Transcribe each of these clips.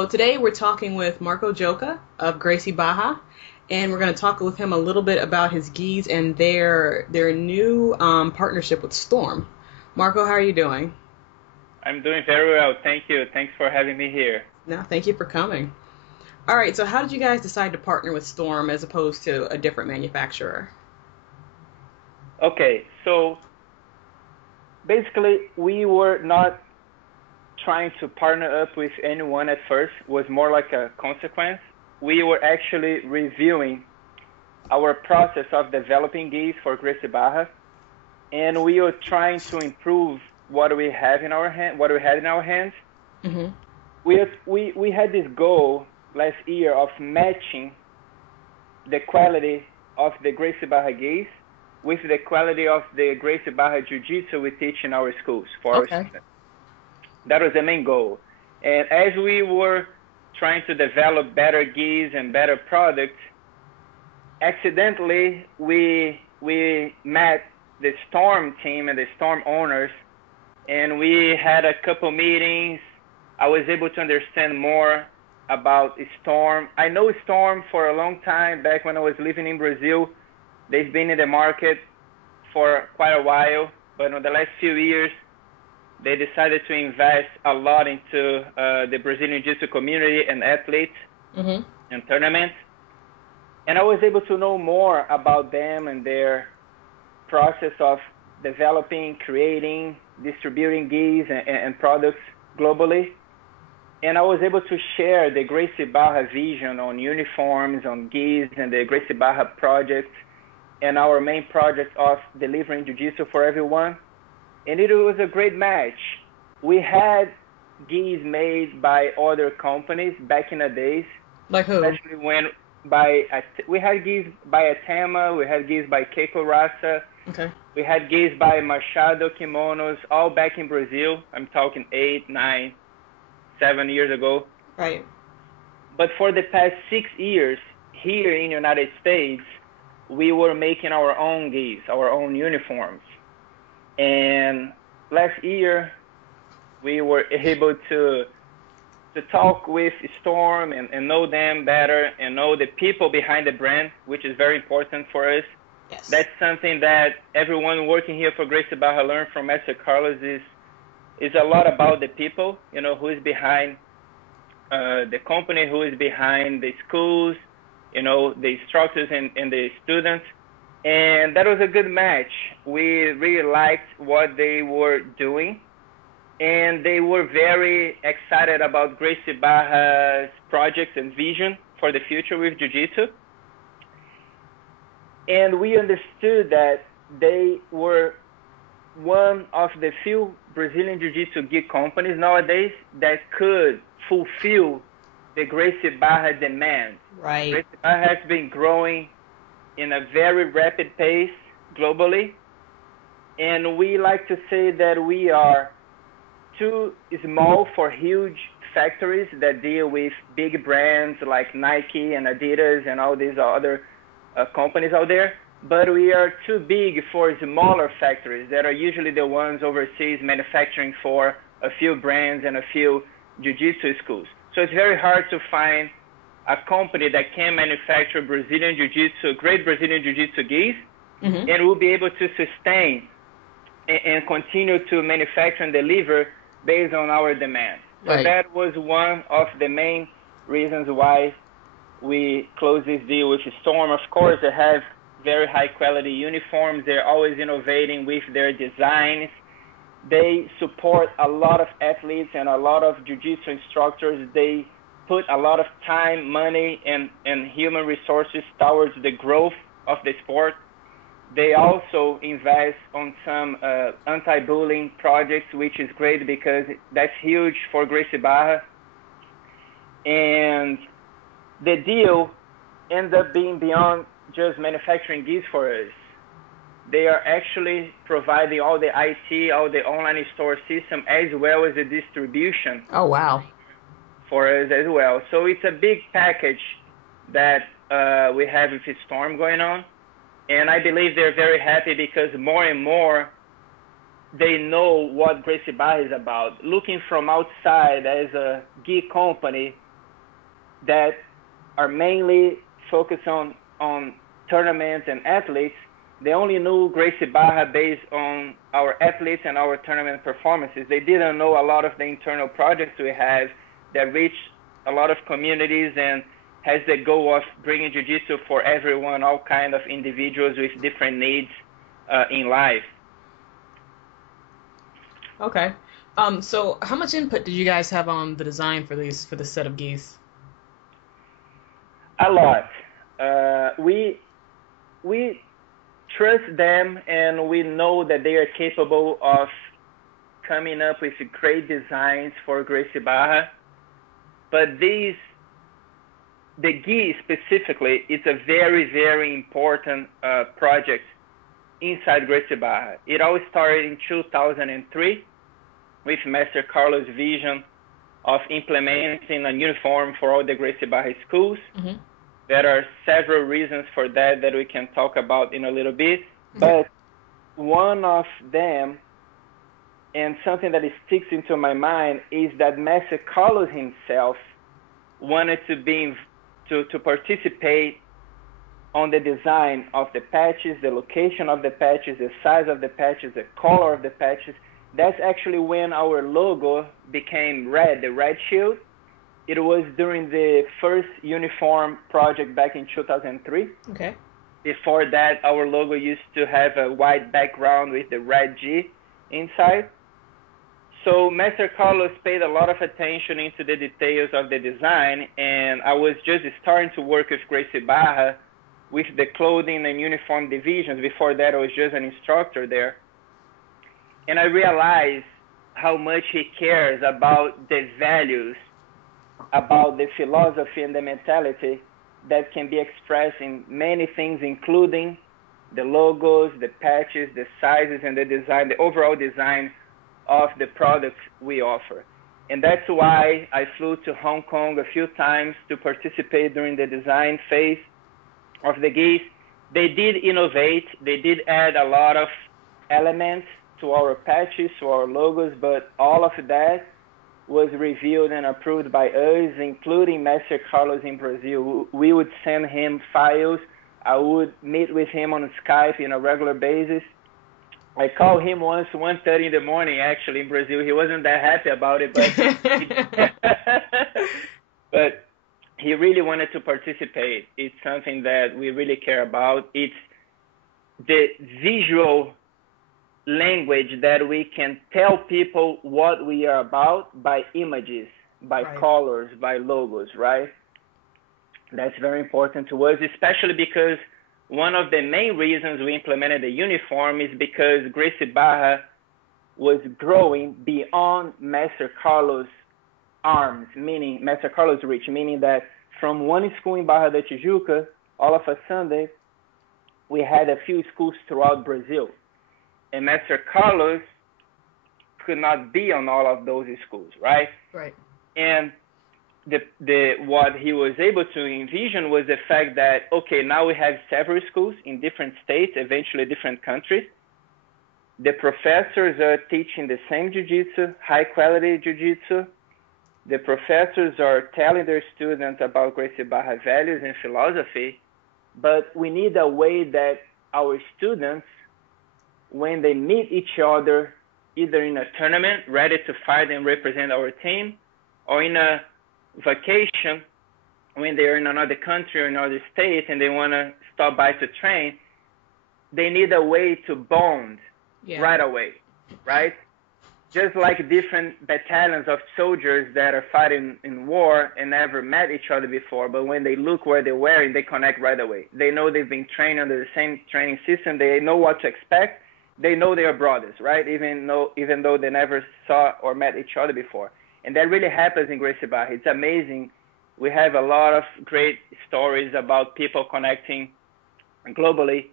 So today we're talking with Marco Joca of Gracie Barra, and we're going to talk with him a little bit about his gis and their new partnership with Storm. Marco, how are you doing? I'm doing very well, thank you. Thanks for having me here. No, thank you for coming. All right, so how did you guys decide to partner with Storm as opposed to a different manufacturer? Okay, so basically we were not trying to partner up with anyone at first. It was more like a consequence. We were actually reviewing our process of developing gis for Gracie Barra, and we were trying to improve what we have in our what we had in our hands. Mm-hmm. We had this goal last year of matching the quality of the Gracie Barra gis with the quality of the Gracie Barra Jiu-Jitsu we teach in our schools for our Okay. students. That was the main goal. And as we were trying to develop better gis and better products, accidentally we met the Storm team and the Storm owners, and we had a couple meetings. I was able to understand more about Storm. I know Storm for a long time, back when I was living in Brazil. They've been in the market for quite a while, but in the last few years, they decided to invest a lot into the Brazilian Jiu-Jitsu community and athletes Mm-hmm. and tournaments. And I was able to know more about them and their process of developing, creating, distributing gis and products globally. And I was able to share the Gracie Barra vision on uniforms, on gis, and the Gracie Barra project, and our main project of delivering Jiu-Jitsu for everyone. And it was a great match. We had gis made by other companies back in the days. Like who? Especially when we had gis by Atema, we had gis by Keiko Raça, Okay. we had gis by Marco Kimonos, all back in Brazil. I'm talking 8, 9, 7 years ago. Right. But for the past 6 years, here in the United States, we were making our own gis, our own uniforms. And last year, we were able to talk with Storm and know them better and know the people behind the brand, which is very important for us. Yes. That's something that everyone working here for Gracie Barra learned from Master Carlos is a lot about the people, who is behind the company, who is behind the schools, the instructors and the students. And that was a good match. We really liked what they were doing, and they were very excited about Gracie Barra's projects and vision for the future with Jiu-Jitsu. And we understood that they were one of the few Brazilian Jiu-Jitsu gi companies nowadays that could fulfill the Gracie Barra demand. Right. Gracie Barra has been growing in a very rapid pace globally, and we like to say that we are too small for huge factories that deal with big brands like Nike and Adidas and all these other companies out there, but we are too big for smaller factories that are usually the ones overseas manufacturing for a few brands and a few jiu-jitsu schools. So it's very hard to find a company that can manufacture Brazilian Jiu-Jitsu, great Brazilian Jiu-Jitsu gis, Mm-hmm. and will be able to sustain and continue to manufacture and deliver based on our demand. So Right. that was one of the main reasons why we closed this deal with Storm. Of course, they have very high quality uniforms. They're always innovating with their designs. They support a lot of athletes and a lot of jiu-jitsu instructors. They put a lot of time, money, and human resources towards the growth of the sport. They also invest on some anti-bullying projects, which is great because that's huge for Gracie Barra. And the deal ends up being beyond just manufacturing gis for us. They are actually providing all the IT, all the online store system, as well as the distribution Oh, wow. for us as well. So it's a big package that we have with Storm going on. And I believe they're very happy because more and more they know what Gracie Barra is about. Looking from outside as a gi company, that are mainly focused on tournaments and athletes, they only knew Gracie Barra based on our athletes and our tournament performances. They didn't know a lot of the internal projects we have that reach a lot of communities and has the goal of bringing jiu-jitsu for everyone, all kind of individuals with different needs in life. Okay. So how much input did you guys have on the design for this set of gis? A lot. We trust them, and we know that they are capable of coming up with great designs for Gracie Barra. But the gi specifically, it's a very, very important project inside Gracie Barra. It all started in 2003 with Master Carlos' vision of implementing a uniform for all the Gracie Barra schools. Mm-hmm. There are several reasons for that we can talk about in a little bit, but one of them, and something that sticks into my mind, is that Master Carlos himself wanted to participate on the design of the patches, the location of the patches, the size of the patches, the color of the patches. That's actually when our logo became red, the red shield. It was during the first uniform project back in 2003. Okay. Before that, our logo used to have a white background with the red G inside. So Master Carlos paid a lot of attention into the details of the design, and I was just starting to work with Gracie Barra with the clothing and uniform divisions. Before that, I was just an instructor there. And I realized how much he cares about the values, about the philosophy and the mentality that can be expressed in many things, including the logos, the patches, the sizes, and the design, the overall design of the products we offer. And that's why I flew to Hong Kong a few times to participate during the design phase of the gis. They did innovate. They did add a lot of elements to our patches, to our logos, but all of that was reviewed and approved by us, including Master Carlos in Brazil. We would send him files. I would meet with him on Skype on a regular basis. I called him once, 1:30 in the morning, actually, in Brazil. He wasn't that happy about it, but he really wanted to participate. It's something that we really care about. It's the visual language that we can tell people what we are about by images, by colors, by logos, right? That's very important to us, especially because one of the main reasons we implemented the uniform is because Gracie Barra was growing beyond Master Carlos' arms, meaning Master Carlos' reach, meaning that from one school in Barra da Tijuca, all of a sudden, we had a few schools throughout Brazil. And Master Carlos could not be on all of those schools, right? Right. And what he was able to envision was the fact that, okay, now we have several schools in different states, eventually different countries. The professors are teaching the same jiu-jitsu, high-quality jiu-jitsu. The professors are telling their students about Gracie Barra values and philosophy, but we need a way that our students, when they meet each other, either in a tournament, ready to fight and represent our team, or in a vacation, when they're in another country or another state and they want to stop by to train, they need a way to bond right away, right? Just like different battalions of soldiers that are fighting in war and never met each other before, but when they look where they're wearing, they connect right away. They know they've been trained under the same training system. They know what to expect. They know they are brothers, right? Even though they never saw or met each other before. And that really happens in Gracie Barra. It's amazing. We have a lot of great stories about people connecting globally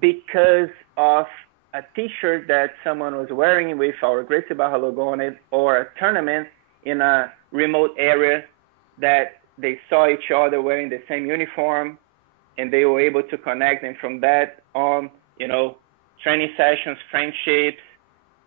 because of a t-shirt that someone was wearing with our Gracie Barra logo on it, or a tournament in a remote area that they saw each other wearing the same uniform, and they were able to connect. And from that on, training sessions, friendships,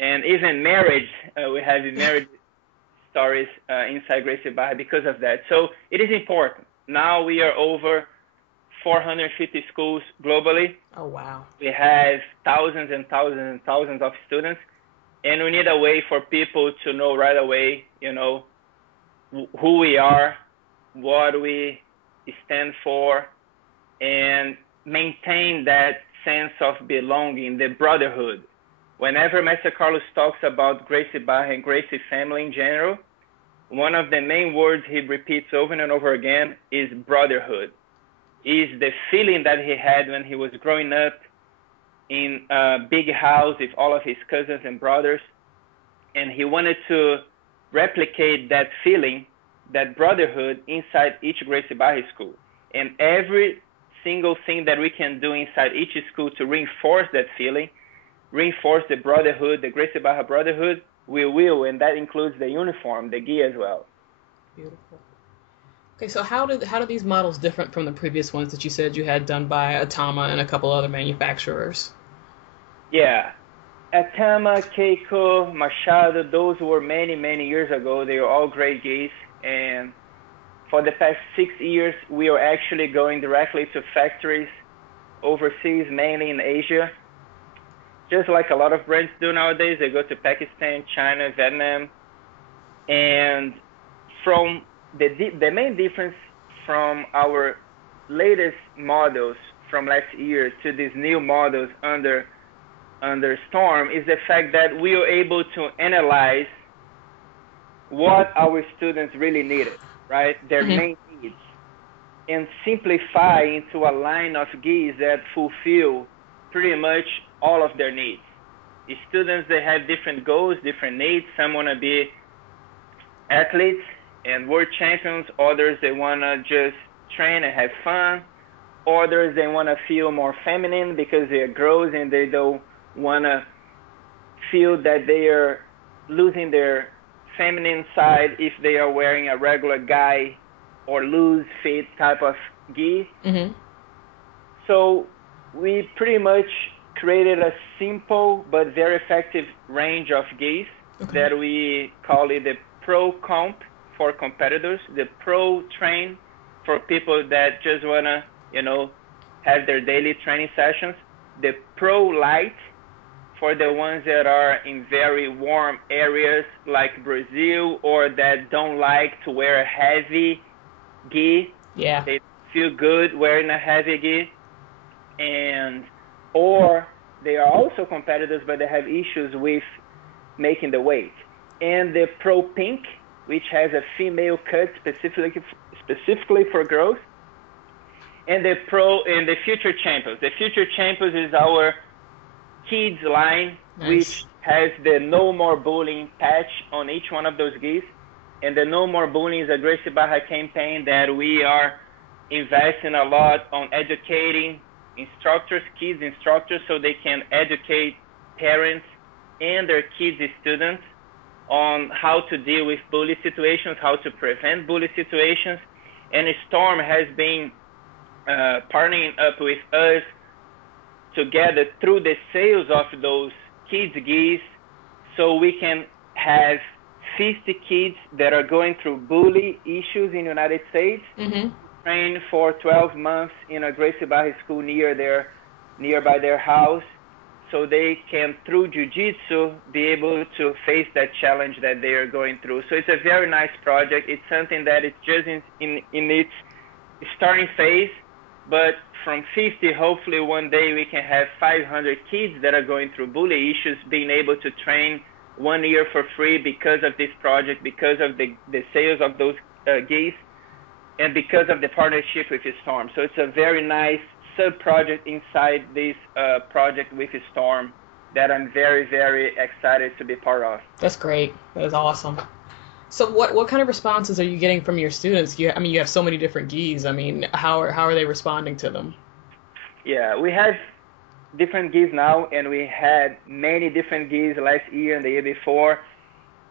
and even marriage. We have marriage stories inside Gracie Barra because of that. So it is important. Now we are over 450 schools globally. Oh, wow. We have thousands and thousands and thousands of students, and we need a way for people to know right away, who we are, what we stand for, and maintain that sense of belonging, the brotherhood. Whenever Master Carlos talks about Gracie Barra and Gracie family in general, one of the main words he repeats over and over again is brotherhood. Is the feeling that he had when he was growing up in a big house with all of his cousins and brothers, and he wanted to replicate that feeling, that brotherhood, inside each Gracie Barra school. And every single thing that we can do inside each school to reinforce that feeling, reinforce the brotherhood, the Gracie Barra brotherhood, we will, and that includes the uniform, the gi as well. Beautiful. Okay, so how do these models different from the previous ones that you said you had done by Atama and a couple other manufacturers? Yeah. Atama, Keiko, Machado, those were many, many years ago. They were all great gis. And for the past 6 years, we are actually going directly to factories overseas, mainly in Asia. Just like a lot of brands do nowadays, they go to Pakistan, China, Vietnam. And from the main difference from our latest models from last year to these new models under Storm is the fact that we are able to analyze what our students really needed, right? Their main needs, and simplify into a line of gis that fulfill pretty much all of their needs. The students, they have different goals, different needs. Some want to be athletes and world champions. Others, they want to just train and have fun. Others, they want to feel more feminine because they are girls and they don't want to feel that they are losing their feminine side if they are wearing a regular guy or loose fit type of gi. So we pretty much created a simple but very effective range of gis that we call it the Pro Comp for competitors, the Pro Train for people that just want to, have their daily training sessions, the Pro Light for the ones that are in very warm areas like Brazil or that don't like to wear a heavy gi. Yeah. They feel good wearing a heavy gi. Or they are also competitors, but they have issues with making the weight. And the Pro Pink, which has a female cut specifically for girls. And the Future Champions. The Future Champions is our kids line, which has the No More Bullying patch on each one of those gis. And the No More Bullying is a Gracie Barra campaign that we are investing a lot on educating instructors, kids instructors, so they can educate parents and their kids students on how to deal with bully situations, how to prevent bully situations. And Storm has been partnering up with us together through the sales of those kids gis, so we can have 50 kids that are going through bully issues in the United States, train for 12 months in a Gracie Barra school nearby their house, so they can, through jiu-jitsu, be able to face that challenge that they are going through. So it's a very nice project. It's something that is just in its starting phase, but from 50, hopefully one day we can have 500 kids that are going through bully issues being able to train 1 year for free because of this project, because of the sales of those gis, and because of the partnership with Storm. So it's a very nice sub-project inside this project with Storm that I'm very, very excited to be part of. That's great. That is awesome. So what kind of responses are you getting from your students? You have so many different gis. How are they responding to them? Yeah, we have different gis now, and we had many different gis last year and the year before.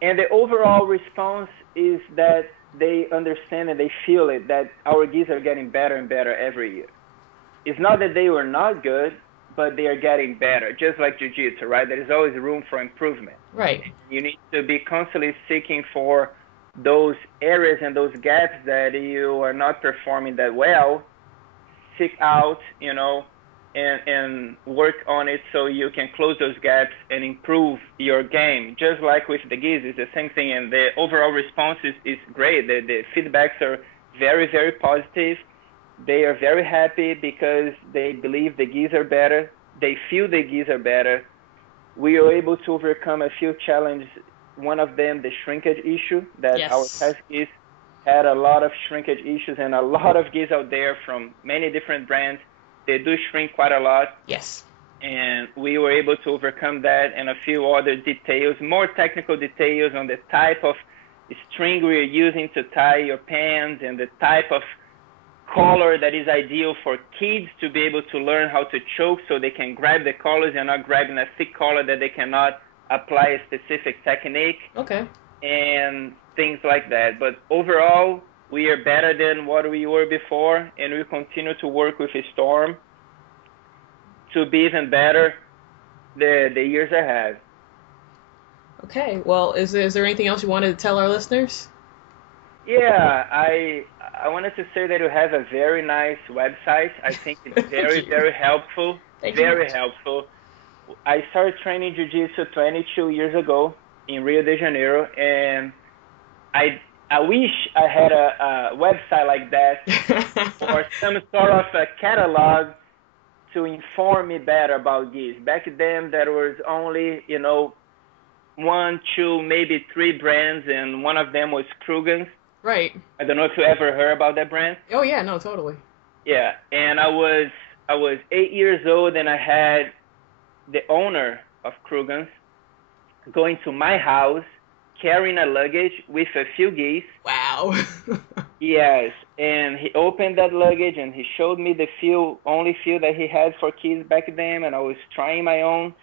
And the overall response is that they understand and they feel it, that our gis are getting better and better every year. It's not that they were not good, but they are getting better, just like jiu-jitsu, right? There is always room for improvement. Right. You need to be constantly seeking for those areas and those gaps that you are not performing that well, seek out, and work on it so you can close those gaps and improve your game. Just like with the geese, it's the same thing, and the overall response is great. The feedbacks are very, very positive. They are very happy because they believe the geese are better. They feel the geese are better. We are able to overcome a few challenges. One of them, the shrinkage issue, that our test geese had a lot of shrinkage issues, and a lot of geese out there from many different brands, they do shrink quite a lot. Yes. And we were able to overcome that, and a few other details, more technical details on the type of string we're using to tie your pants and the type of collar that is ideal for kids to be able to learn how to choke so they can grab the collars and not grabbing a thick collar that they cannot apply a specific technique. Okay. And things like that. But overall, we are better than what we were before, and we continue to work with Storm to be even better the years ahead. Okay. Well, is there anything else you wanted to tell our listeners? Yeah, I wanted to say that you have a very nice website. I think it's very, very helpful. Very helpful. I started training Jiu-Jitsu 22 years ago in Rio de Janeiro, and I wish I had a website like that or some sort of a catalog to inform me better about geese. Back then, there was only, 1, 2, maybe 3 brands, and one of them was Krugen's. Right. I don't know if you ever heard about that brand. Oh yeah, no, totally. Yeah, and I was 8 years old, and I had the owner of Krugen's going to my house, carrying a luggage with a few geese. Wow. Yes, and he opened that luggage and he showed me the only few that he had for kids back then, and I was trying my own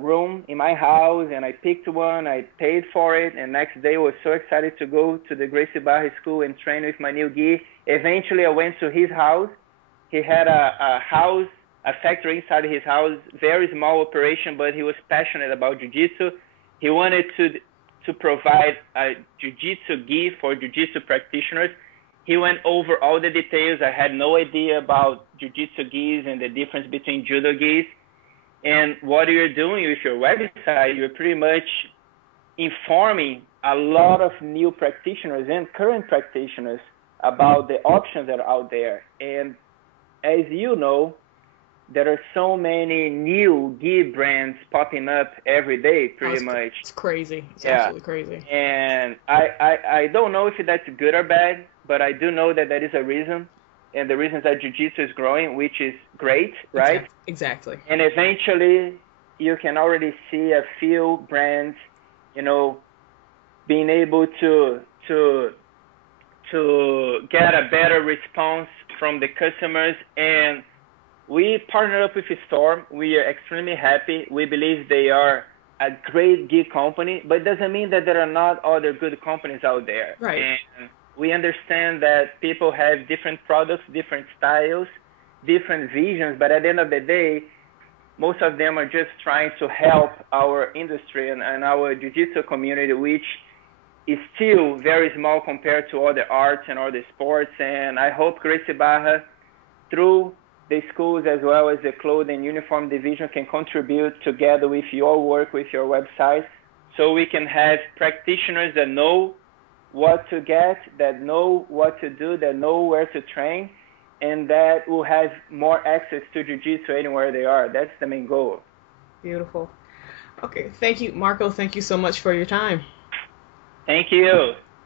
room in my house, and I picked one, I paid for it, and next day I was so excited to go to the Gracie Barra school and train with my new gi. Eventually I went to his house. He had a factory inside his house, very small operation, but he was passionate about jiu-jitsu. He wanted to provide a jiu-jitsu gi for jiu-jitsu practitioners. He went over all the details. I had no idea about jiu-jitsu gis and the difference between judo gis. And what you're doing with your website, you're pretty much informing a lot of new practitioners and current practitioners about the options that are out there. And as you know, there are so many new gi brands popping up every day, pretty much. It's crazy. It's absolutely crazy. And I don't know if that's good or bad, but I do know that there is a reason. And the reason is that jiu-jitsu is growing, which is great, right? Exactly. And eventually, you can already see a few brands, being able to get a better response from the customers. And we partnered up with Storm. We are extremely happy. We believe they are a great gi company, but it doesn't mean that there are not other good companies out there. Right. And we understand that people have different products, different styles, different visions, but at the end of the day, most of them are just trying to help our industry and our jiu-jitsu community, which is still very small compared to other arts and other sports. And I hope Gracie Barra, through the schools as well as the clothing uniform division, can contribute together with your work, with your website, so we can have practitioners that know what to get, that know what to do, that know where to train, and that will have more access to jiu-jitsu anywhere they are. That's the main goal. Beautiful. Okay, thank you, Marco. Thank you so much for your time. Thank you.